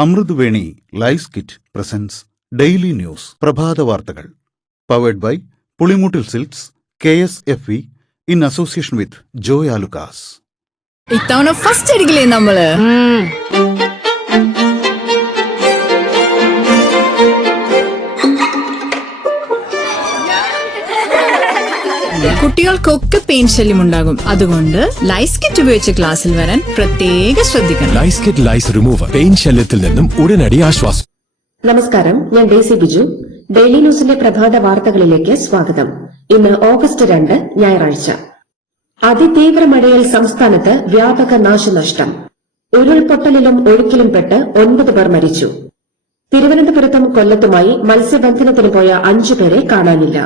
Amruthaveni lice kit presents daily news പ്രഭാത വാർത്തകൾ powered by Pulimoottil silks KSFE in association with Joy Alukkas. ഇത്തവണ first അടിക്കില്ലേ നമ്മള്? കുട്ടികൾക്കൊക്കെ പെയിൻ ശല്യം ഉണ്ടാകും. അതുകൊണ്ട് ലൈസ് കിറ്റ് ഉപയോഗിച്ച് ക്ലാസ്സിൽ വരാൻ പ്രത്യേകം ശ്രദ്ധിക്കണം. Lice kit lice remover pain ശല്യത്തിൽ നിന്നും ഉടനടി ആശ്വാസം. നമസ്കാരം, ഞാൻ ഡേസി ബിജു. ഡെയിലി ന്യൂസിന്റെ പ്രഭാത വാർത്തകളിലേക്ക് സ്വാഗതം. ഇന്ന് ഓഗസ്റ്റ് 2 ഞായറാഴ്ച. അതിതീവ്ര മഴയിൽ സംസ്ഥാനത്ത് വ്യാപക നാശനഷ്ടം. ഉരുൾപൊട്ടലിലും ഒഴുക്കിലും പെട്ട് 9 പേർ മരിച്ചു. തിരുവനന്തപുരത്തും കൊല്ലത്തുമായി മത്സ്യബന്ധനത്തിന് പോയ 5 പേരെ കാണാനില്ല.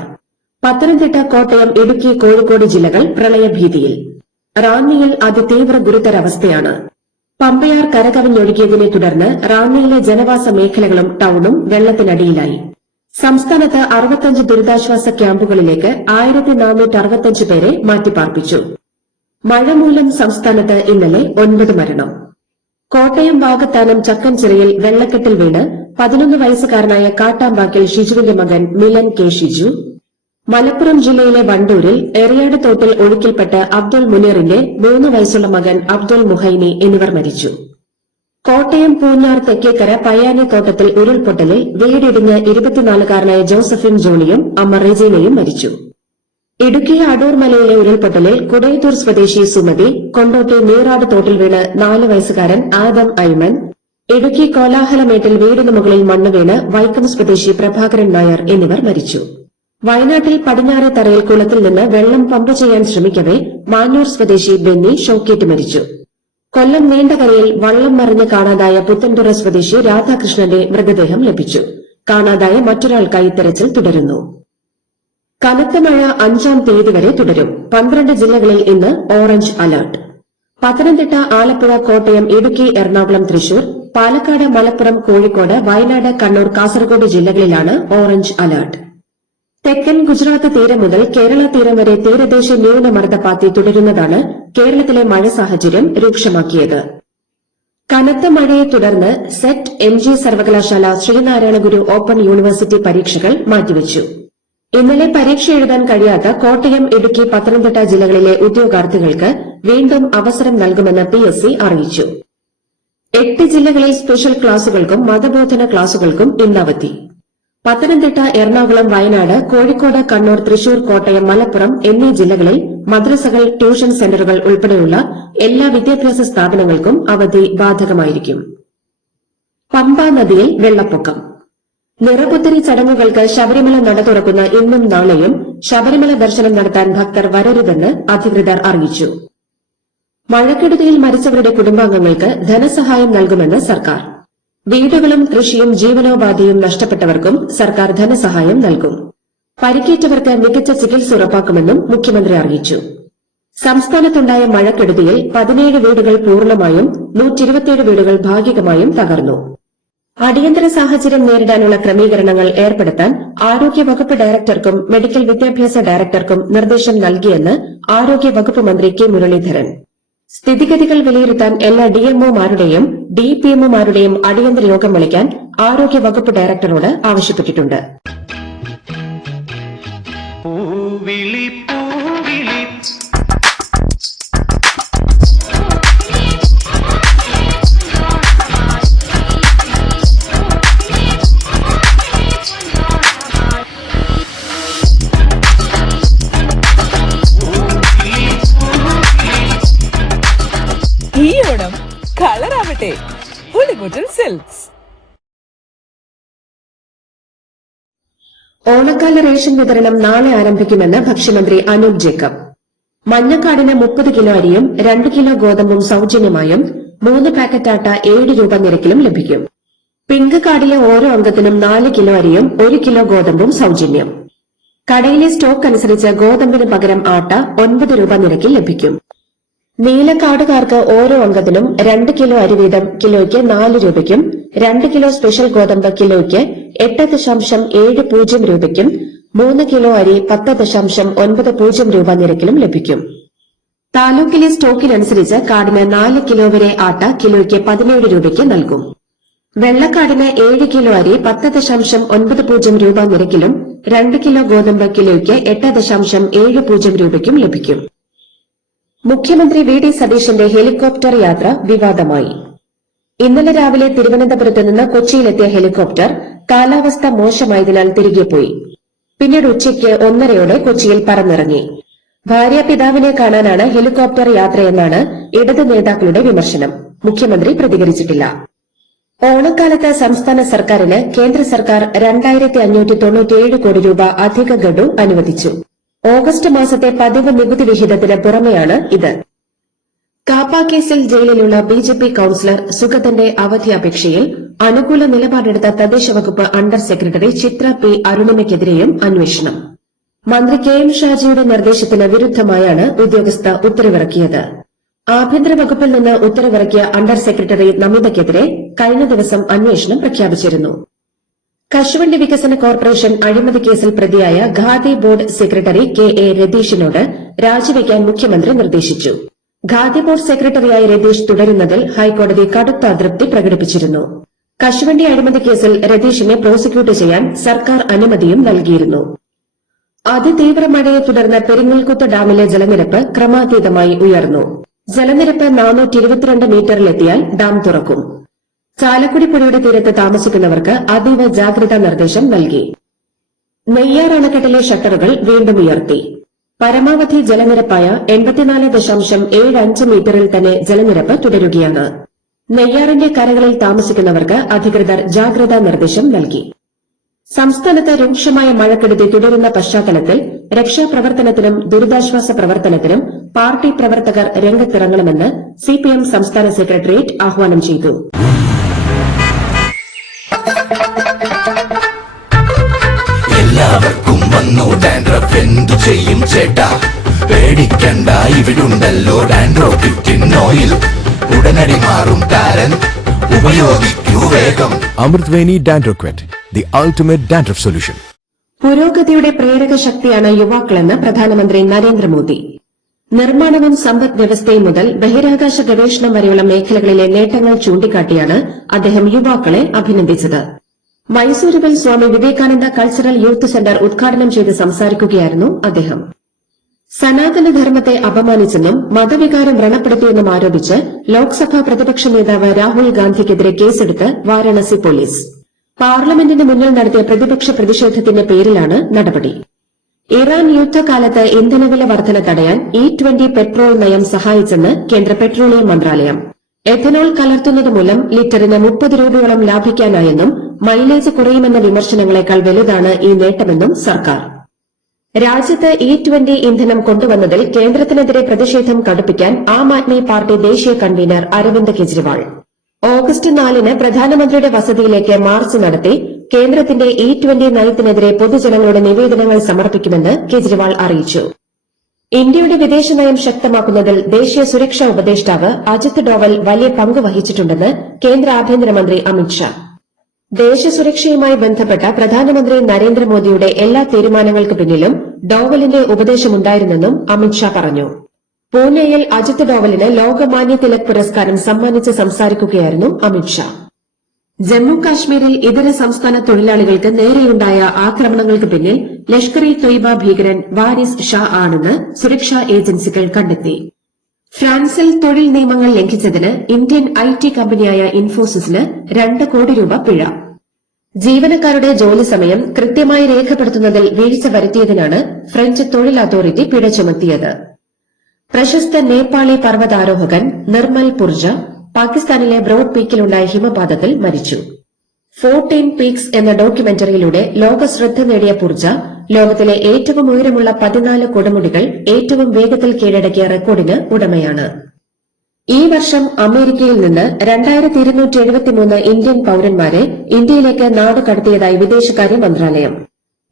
പത്തനംതിട്ട, കോട്ടയം, ഇടുക്കി, കോഴിക്കോട് ജില്ലകൾ പ്രളയഭീതിയിൽ. റാന്നിയിൽ അതിതീവ്ര ഗുരുതരാവസ്ഥയാണ്. പമ്പയാർ കരകവിഞ്ഞൊഴുകിയതിനെ തുടർന്ന് റാന്നിയിലെ ജനവാസ മേഖലകളും ടൌണും വെള്ളത്തിനടിയിലായി. സംസ്ഥാനത്ത് 65 ദുരിതാശ്വാസ ക്യാമ്പുകളിലേക്ക് 1465 പേരെ മാറ്റിപ്പാർപ്പിച്ചു. മഴ മൂലം സംസ്ഥാനത്ത് ഇന്നലെ 9 മരണം. കോട്ടയം വാകത്താനം ചക്കൻചിറയിൽ വെള്ളക്കെട്ടിൽ വീണ് 11 വയസ്സുകാരനായ കാട്ടാമ്പാക്കിൽ ഷിജുവിന്റെ മകൻ മിലൻ കെ ഷിജു. മലപ്പുറം ജില്ലയിലെ വണ്ടൂരിൽ എറിയാട് തോട്ടിൽ ഒഴുക്കിൽപ്പെട്ട് അബ്ദുൾ മുനീറിന്റെ 3 വയസ്സുള്ള മകൻ അബ്ദുൾ മുഹൈനി എന്നിവർ മരിച്ചു. കോട്ടയം പൂഞ്ഞാർ തെക്കേക്കര പയ്യാനി തോട്ടത്തിൽ ഉരുൾപൊട്ടലിൽ വീടിടിഞ്ഞ് 24-കാരനായ ജോസഫിൻ ജോണിയും അമ്മ റെജീനയും മരിച്ചു. ഇടുക്കി അടൂർ മലയിലെ ഉരുൾപൊട്ടലിൽ കുടയത്തൂർ സ്വദേശി സുമതി, കൊണ്ടോട്ടി നീറാട് തോട്ടിൽ വീണ് 4 വയസ്സുകാരൻ ആദം ഐമൻ, ഇടുക്കി കോലാഹലമേട്ടിൽ വീടിന് മുകളിൽ മണ്ണ് വീണ് വൈക്കം സ്വദേശി പ്രഭാകരൻ നായർ എന്നിവർ മരിച്ചു. വയനാട്ടിൽ പടിഞ്ഞാറെ തറയിൽ കുളത്തിൽ നിന്ന് വെള്ളം പമ്പ് ചെയ്യാൻ ശ്രമിക്കവെ മാന്നൂർ സ്വദേശി ബെന്നി ഷോക്കേറ്റ് മരിച്ചു. കൊല്ലം നീണ്ടകരയിൽ വള്ളം മറിഞ്ഞ് കാണാതായ പുത്തൻതുറ സ്വദേശി രാധാകൃഷ്ണന്റെ മൃതദേഹം ലഭിച്ചു. കാണാതായ മറ്റൊരാൾക്കായി തെരച്ചിൽ തുടരുന്നു. കനത്ത മഴ 5-ാം തീയതി വരെ തുടരും. 12 ജില്ലകളിൽ ഇന്ന് ഓറഞ്ച് അലർട്ട്. പത്തനംതിട്ട, ആലപ്പുഴ, കോട്ടയം, ഇടുക്കി, എറണാകുളം, തൃശൂർ, പാലക്കാട്, മലപ്പുറം, കോഴിക്കോട്, വയനാട്, കണ്ണൂർ, കാസർഗോഡ് ജില്ലകളിലാണ് ഓറഞ്ച് അലർട്ട്. തെക്കൻ ഗുജറാത്ത് തീരം മുതൽ കേരള തീരം വരെ തീരദേശ ന്യൂനമർദ്ദപാത്തി തുടരുന്നതാണ് കേരളത്തിലെ മഴ സാഹചര്യം രൂക്ഷമാക്കിയത്. കനത്ത മഴയെ തുടർന്ന് സെറ്റ് MG സർവകലാശാല ശ്രീനാരായണ ഗുരു ഓപ്പൺ യൂണിവേഴ്സിറ്റി പരീക്ഷകൾ മാറ്റിവച്ചു. ഇന്നലെ പരീക്ഷ എഴുതാൻ കഴിയാത്ത കോട്ടയം, ഇടുക്കി, പത്തനംതിട്ട ജില്ലകളിലെ ഉദ്യോഗാർത്ഥികൾക്ക് വീണ്ടും അവസരം നൽകുമെന്ന് PSC അറിയിച്ചു. 8 ജില്ലകളിൽ സ്പെഷ്യൽ ക്ലാസുകൾക്കും മതബോധന ക്ലാസുകൾക്കും ഇന്ന് അവധി. പത്തനംതിട്ട, എറണാകുളം, വയനാട്, കോഴിക്കോട്, കണ്ണൂർ, തൃശൂർ, കോട്ടയം, മലപ്പുറം എന്നീ ജില്ലകളിൽ മദ്രസകൾ, ട്യൂഷൻ സെന്ററുകൾ ഉൾപ്പെടെയുള്ള എല്ലാ വിദ്യാഭ്യാസ സ്ഥാപനങ്ങൾക്കും അവധി ബാധകമായിരിക്കും. പമ്പാ നദിയിൽ വെള്ളപ്പൊക്കം. നിറപുത്തരി ചടങ്ങുകൾക്ക് ശബരിമല നട തുറക്കുന്ന ഇന്നും നാളെയും ശബരിമല ദർശനം നടത്താൻ ഭക്തർ വരരുതെന്ന് അധികൃതർ അറിയിച്ചു. മഴക്കെടുതിയിൽ മരിച്ചവരുടെ കുടുംബാംഗങ്ങൾക്ക് ധനസഹായം നൽകുമെന്ന് സർക്കാർ. വീടുകളും കൃഷിയും ജീവനോപാധിയും നഷ്ടപ്പെട്ടവർക്കും സർക്കാർ ധനസഹായം നൽകും. പരിക്കേറ്റവർക്ക് മികച്ച ചികിത്സ ഉറപ്പാക്കുമെന്നും മുഖ്യമന്ത്രി അറിയിച്ചു. സംസ്ഥാനത്തുണ്ടായ മഴക്കെടുതിയിൽ 17 വീടുകൾ പൂർണ്ണമായും 127 വീടുകൾ ഭാഗികമായും തകർന്നു. അടിയന്തര സാഹചര്യം നേരിടാനുള്ള ക്രമീകരണങ്ങൾ ഏർപ്പെടുത്താൻ ആരോഗ്യവകുപ്പ് ഡയറക്ടർക്കും മെഡിക്കൽ വിദ്യാഭ്യാസ ഡയറക്ടർക്കും നിർദ്ദേശം നൽകിയെന്ന് ആരോഗ്യവകുപ്പ് മന്ത്രി കെ മുരളീധരൻ. സ്ഥിതിഗതികൾ വിലയിരുത്താൻ എല്ലാ DMOമാരുടെയും DPMമാരുടെയും അടിയന്തര യോഗം വിളിക്കാൻ ആരോഗ്യവകുപ്പ് ഡയറക്ടറോട് ആവശ്യപ്പെട്ടിട്ടുണ്ട്. ഈ ഓണം കളറാവട്ടെ പുളിമൂട്ടിൽ സിൽക്സ്. ഓണക്കാല റേഷൻ വിതരണം നാളെ ആരംഭിക്കുമെന്ന് ഭക്ഷ്യമന്ത്രി അനൂപ് ജേക്കബ്. മഞ്ഞക്കാടിന് 30 കിലോ അരിയും 2 കിലോ ഗോതമ്പും സൌജന്യമായും 3 പാക്കറ്റ് ആട്ട 7 രൂപ നിരക്കിലും ലഭിക്കും. പിങ്ക് കാർഡിലെ ഓരോ അംഗത്തിനും 4 കിലോ അരിയും 1 കിലോ ഗോതമ്പും സൌജന്യം. കടയിലെ സ്റ്റോക്ക് അനുസരിച്ച് ഗോതമ്പിന് പകരം ആട്ട 9 രൂപ നിരക്കിൽ ലഭിക്കും. നീല കാർഡുകാർക്ക് ഓരോ അംഗത്തിനും 2 കിലോ അരി വീതം കിലോയ്ക്ക് 4 രൂപയ്ക്കും 2 കിലോ സ്പെഷ്യൽ ഗോതമ്പ് കിലോയ്ക്ക് 8.70 രൂപയ്ക്കും 3 കിലോ അരി 10.90 രൂപ നിരക്കിലും ലഭിക്കും. താലൂക്കിലെ സ്റ്റോക്കിനനുസരിച്ച് കാർഡിന് 4 കിലോ വരെ ആട്ട കിലോയ്ക്ക് 17 രൂപയ്ക്ക് നൽകും. വെള്ളക്കാടിന് 7 കിലോ അരി 10.90 രൂപ നിരക്കിലും 2 കിലോ ഗോതമ്പ് കിലോയ്ക്ക് 8.70 രൂപയ്ക്കും ലഭിക്കും. മുഖ്യമന്ത്രി വി ഡി സതീശന്റെ ഹെലികോപ്റ്റർ യാത്ര വിവാദമായി. ഇന്നലെ രാവിലെ തിരുവനന്തപുരത്ത് നിന്ന് കൊച്ചിയിലെത്തിയ ഹെലികോപ്റ്റർ കാലാവസ്ഥ മോശമായതിനാൽ തിരികെ പോയി. പിന്നീട് ഉച്ചയ്ക്ക് 1:30 കൊച്ചിയിൽ പറന്നിറങ്ങി. ഭാര്യാപിതാവിനെ കാണാനാണ് ഹെലികോപ്റ്റർ യാത്രയെന്നാണ് ഇടത് നേതാക്കളുടെ വിമർശനം. മുഖ്യമന്ത്രി പ്രതികരിച്ചിട്ടില്ല. ഓണക്കാലത്ത് സംസ്ഥാന സർക്കാരിന് കേന്ദ്ര സർക്കാർ 2597 കോടി രൂപ അധിക ഗഡു അനുവദിച്ചു. ഓഗസ്റ്റ് മാസത്തെ പതിവ് നികുതി വിഹിതത്തിന് പുറമെയാണ് ഇത്. കാപ്പ കേസിൽ ജയിലിലുള്ള ബിജെപി കൌൺസിലർ സുഗതന്റെ അവധി അപേക്ഷയിൽ അനുകൂല നിലപാടെടുത്ത തദ്ദേശ വകുപ്പ് അണ്ടർ സെക്രട്ടറി ചിത്ര പി അരുണിമയ്ക്കെതിരെയും അന്വേഷണം. മന്ത്രി കെ എം ഷാജിയുടെ നിർദ്ദേശത്തിന് വിരുദ്ധമായാണ് ഉദ്യോഗസ്ഥ ഉത്തരവിറക്കിയത്. ആഭ്യന്തര വകുപ്പിൽ നിന്ന് ഉത്തരവിറക്കിയ അണ്ടർ സെക്രട്ടറി നമിതയ്ക്കെതിരെ കഴിഞ്ഞ ദിവസം അന്വേഷണം പ്രഖ്യാപിച്ചിരുന്നു. കശുവണ്ടി വികസന കോർപ്പറേഷൻ അഴിമതി കേസിൽ പ്രതിയായ khadi board secretary K A രതീഷിനോട് രാജിവെക്കാൻ മുഖ്യമന്ത്രി നിർദ്ദേശിച്ചു. ഖാദി ബോർഡ് സെക്രട്ടറിയായി രതീഷ് തുടരുന്നതിൽ ഹൈക്കോടതി കടുത്ത അതൃപ്തി പ്രകടിപ്പിച്ചിരുന്നു. കശുവണ്ടി അഴിമതി കേസിൽ രതീഷിനെ പ്രോസിക്യൂട്ട് ചെയ്യാൻ സർക്കാർ അനുമതിയും നൽകിയിരുന്നു. അതിതീവ്ര മഴയെ തുടർന്ന് പെരിങ്ങൽകുത്ത് ഡാമിലെ ജലനിരപ്പ് ക്രമാതീതമായി ഉയർന്നു. ജലനിരപ്പ് 422 മീറ്ററിലെത്തിയാൽ ഡാം തുറക്കും. ചാലക്കുടി പുഴയുടെ തീരത്ത് താമസിക്കുന്നവർക്ക് അതീവ ജാഗ്രതാ നിർദ്ദേശം നൽകി. നെയ്യാർ അണക്കെട്ടിലെ ഷട്ടറുകൾ വീണ്ടും ഉയർത്തി. പരമാവധി ജലനിരപ്പായ 84.75 മീറ്ററിൽ തന്നെ ജലനിരപ്പ് തുടരുകയാണ്. നെയ്യാറിന്റെ കരകളിൽ താമസിക്കുന്നവർക്ക് അധികൃതർ ജാഗ്രതാ നിർദ്ദേശം നൽകി. സംസ്ഥാനത്ത് രൂക്ഷമായ മഴക്കെടുതി തുടരുന്ന പശ്ചാത്തലത്തിൽ രക്ഷാപ്രവർത്തനത്തിനും ദുരിതാശ്വാസ പ്രവർത്തനത്തിനും പാർട്ടി പ്രവർത്തകർ രംഗത്തിറങ്ങണമെന്ന് സിപിഎം സംസ്ഥാന സെക്രട്ടേറിയറ്റ് ആഹ്വാനം ചെയ്തു. എല്ലാവർക്കും വന്നു ഡാൻഡ്രഫ്, എന്തു ചെയ്യും ചേട്ടാ? പേടിക്കണ്ട, ഇവിടുണ്ടല്ലോ ഡാൻഡ്രോഫിറ്റിൻ ഓയിൽ. ഉടനടി മാറും താരൻ, ഉപയോഗിക്കൂ വേഗം. അമൃത്വേനി ഡാൻഡ്രോക്വെറ്റ്, ദി അൾട്ടിമേറ്റ് ഡാൻഡ്രഫ് സൊല്യൂഷൻ. പുരോഗതിയുടെ പ്രേരക ശക്തിയാണ് യുവാക്കളെന്ന് പ്രധാനമന്ത്രി നരേന്ദ്രമോദി. നിർമ്മാണവും സമ്പദ് വ്യവസ്ഥയും മുതൽ ബഹിരാകാശ ഗവേഷണം വരെയുള്ള മേഖലകളിലെ നേട്ടങ്ങൾ ചൂണ്ടിക്കാട്ടിയാണ് അദ്ദേഹം യുവാക്കളെ അഭിനന്ദിച്ചത്. മൈസൂരുവിൽ Swami Vivekananda cultural youth centre ഉദ്ഘാടനം ചെയ്ത് സംസാരിക്കുകയായിരുന്നു അദ്ദേഹം. സനാതനധർമ്മത്തെ അപമാനിച്ചെന്നും മതവികാരം വ്രണപ്പെടുത്തിയെന്നും ആരോപിച്ച് ലോക്സഭാ പ്രതിപക്ഷ നേതാവ് രാഹുൽ ഗാന്ധിക്കെതിരെ കേസെടുത്ത് വാരാണസി പോലീസ്. പാർലമെന്റിന് മുന്നിൽ നടത്തിയ പ്രതിപക്ഷ പ്രതിഷേധത്തിന്റെ പേരിലാണ് നടപടി. ഇറാൻ യുദ്ധകാലത്ത് ഇന്ധനവില വർധന തടയാൻ E20 പെട്രോൾ നയം സഹായിച്ചെന്ന് കേന്ദ്ര പെട്രോളിയം മന്ത്രാലയം. എഥനോൾ കലർത്തുന്നത് മൂലം ലിറ്ററിന് 30 രൂപയോളം ലാഭിക്കാനായെന്നും മൈലേജ് കുറയുമെന്ന വിമർശനങ്ങളെക്കാൾ വലുതാണ് ഈ നേട്ടമെന്നും സർക്കാർ. രാജ്യത്ത് E20 ഇന്ധനം കൊണ്ടുവന്നതിൽ കേന്ദ്രത്തിനെതിരെ പ്രതിഷേധം കടുപ്പിക്കാൻ ആം ആദ്മി പാർട്ടി ദേശീയ കൺവീനർ അരവിന്ദ് കെജ്രിവാൾ ഓഗസ്റ്റ് 4-ന് പ്രധാനമന്ത്രിയുടെ വസതിയിലേക്ക് മാർച്ച് നടത്തി കേന്ദ്രത്തിന്റെ E20 നയത്തിനെതിരെ പൊതുജനങ്ങളുടെ നിവേദനങ്ങൾ സമർപ്പിക്കുമെന്ന് കെജ്രിവാൾ അറിയിച്ചു. ഇന്ത്യയുടെ വിദേശനയം ശക്തമാക്കുന്നതിൽ ദേശീയ സുരക്ഷാ ഉപദേഷ്ടാവ് അജിത് ഡോവൽ വലിയ പങ്ക് വഹിച്ചിട്ടുണ്ടെന്ന് കേന്ദ്ര ആഭ്യന്തരമന്ത്രി അമിത്ഷാ. ദേശസുരക്ഷയുമായി ബന്ധപ്പെട്ട പ്രധാനമന്ത്രി നരേന്ദ്രമോദിയുടെ എല്ലാ തീരുമാനങ്ങൾക്ക് പിന്നിലും ഡോവലിന്റെ ഉപദേശമുണ്ടായിരുന്നെന്നും അമിത്ഷാ പറഞ്ഞു. പൂനെയിൽ അജിത് ഡോവലിന് ലോകമാന്യ തിലക് പുരസ്കാരം സമ്മാനിച്ച് സംസാരിക്കുകയായിരുന്നു അമിത്ഷാ. ജമ്മു കാശ്മീരിൽ ഇതര സംസ്ഥാന തൊഴിലാളികൾക്ക് നേരെയുണ്ടായ ആക്രമണങ്ങൾക്ക് പിന്നിൽ ലഷ്കർ-ഇ-തൊയ്ബ ഭീകരൻ വാരിസ് ഷാ ആണെന്ന് സുരക്ഷാ ഏജൻസികൾ കണ്ടെത്തി. ഫ്രാൻസിൽ തൊഴിൽ നിയമങ്ങൾ ലംഘിച്ചതിന് ഇന്ത്യൻ IT കമ്പനിയായ ഇൻഫോസിസിന് 2 കോടി രൂപ പിഴ. ജീവനക്കാരുടെ ജോലി സമയം കൃത്യമായി രേഖപ്പെടുത്തുന്നതിൽ വീഴ്ച വരുത്തിയതിനാണ് ഫ്രഞ്ച് തൊഴിൽ അതോറിറ്റി പിഴ ചുമത്തിയത്. പ്രശസ്ത നേപ്പാളി പർവ്വതാരോഹകൻ നിർമ്മൽ പുർജ പാകിസ്ഥാനിലെ ബ്രോഡ് പീക്കിലുണ്ടായ ഹിമപാതത്തിൽ മരിച്ചു. 14 പീക്സ് എന്ന ഡോക്യുമെന്ററിയിലൂടെ ലോകശ്രദ്ധ നേടിയ പുർജ ലോകത്തിലെ ഏറ്റവും ഉയരമുള്ള 14 കൊടുമുടികൾ ഏറ്റവും വേഗത്തിൽ കീഴടക്കിയ റെക്കോർഡിന് ഉടമയാണ്. ഈ വർഷം അമേരിക്കയിൽ നിന്ന് 2273 ഇന്ത്യൻ പൌരന്മാരെ ഇന്ത്യയിലേക്ക് നാടുകടത്തിയതായി വിദേശകാര്യ മന്ത്രാലയം.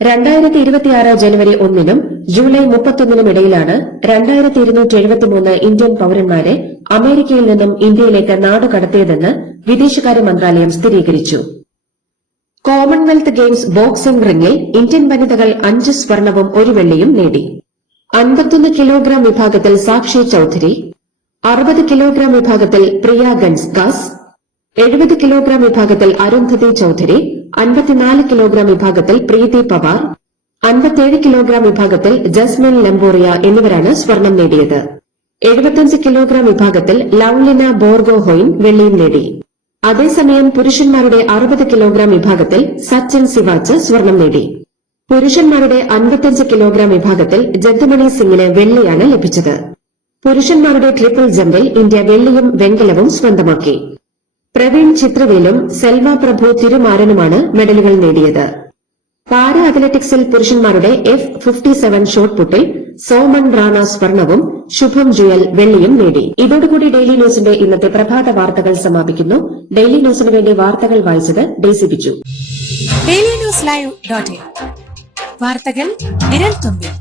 2026 ജനുവരി 1-നും ജൂലൈ 31-നും ഇടയിലാണ് 2273 ഇന്ത്യൻ പൌരന്മാരെ അമേരിക്കയിൽ നിന്നും ഇന്ത്യയിലേക്ക് നാടുകടത്തിയതെന്ന് വിദേശകാര്യ മന്ത്രാലയം സ്ഥിരീകരിച്ചു. കോമൺവെൽത്ത് ഗെയിംസ് ബോക്സിംഗ് റിംഗിൽ ഇന്ത്യൻ വനിതകൾ 5 സ്വർണവും 1 വെള്ളിയും നേടി. 51 കിലോഗ്രാം വിഭാഗത്തിൽ സാക്ഷി ചൌധരി, 60 കിലോഗ്രാം വിഭാഗത്തിൽ പ്രിയ ഗൻസ്കാസ്, 70 കിലോഗ്രാം വിഭാഗത്തിൽ അരുന്ധതി ചൌധരി, 54 കിലോഗ്രാം വിഭാഗത്തിൽ പ്രീതി പവാർ, 57 കിലോഗ്രാം വിഭാഗത്തിൽ ജസ്മിൻ ലംബോറിയ എന്നിവരാണ് സ്വർണം നേടിയത്. 75 കിലോഗ്രാം വിഭാഗത്തിൽ ലൌലിന ബോർഗോഹോയിൻ വെള്ളിയും നേടി. അതേസമയം പുരുഷന്മാരുടെ 60 കിലോഗ്രാം വിഭാഗത്തിൽ സച്ചിൻ സിവാച്ച് സ്വർണം നേടി. പുരുഷന്മാരുടെ 55 കിലോഗ്രാം വിഭാഗത്തിൽ ജദ്ദുമണി സിംഗിന് വെള്ളിയാണ് ലഭിച്ചത്. പുരുഷന്മാരുടെ ട്രിപ്പിൾ ജമ്പിൽ ഇന്ത്യ വെള്ളിയും വെങ്കലവും സ്വന്തമാക്കി. പ്രവീൺ ചിത്രവേലും സെൽവ പ്രഭു തിരുമാരനുമാണ് മെഡലുകൾ നേടിയത്. പാരാ അത്ലറ്റിക്സിൽ പുരുഷന്മാരുടെ F57 ഷോട്ട് പുട്ടിൽ സോമൻ റാണ സ്വർണവും ശുഭം ജുയൽ വെള്ളിയും നേടി. ഇതോടുകൂടി ഡെയിലി ന്യൂസിന്റെ ഇന്നത്തെ പ്രഭാത വാർത്തകൾ സമാപിക്കുന്നു. ഡെയിലി ന്യൂസിന് വേണ്ടി വാർത്തകൾ വായിച്ചത് Daisy Biju. Daily news live .in വാർത്തകൾ വിരൽ തുമ്പിൽ.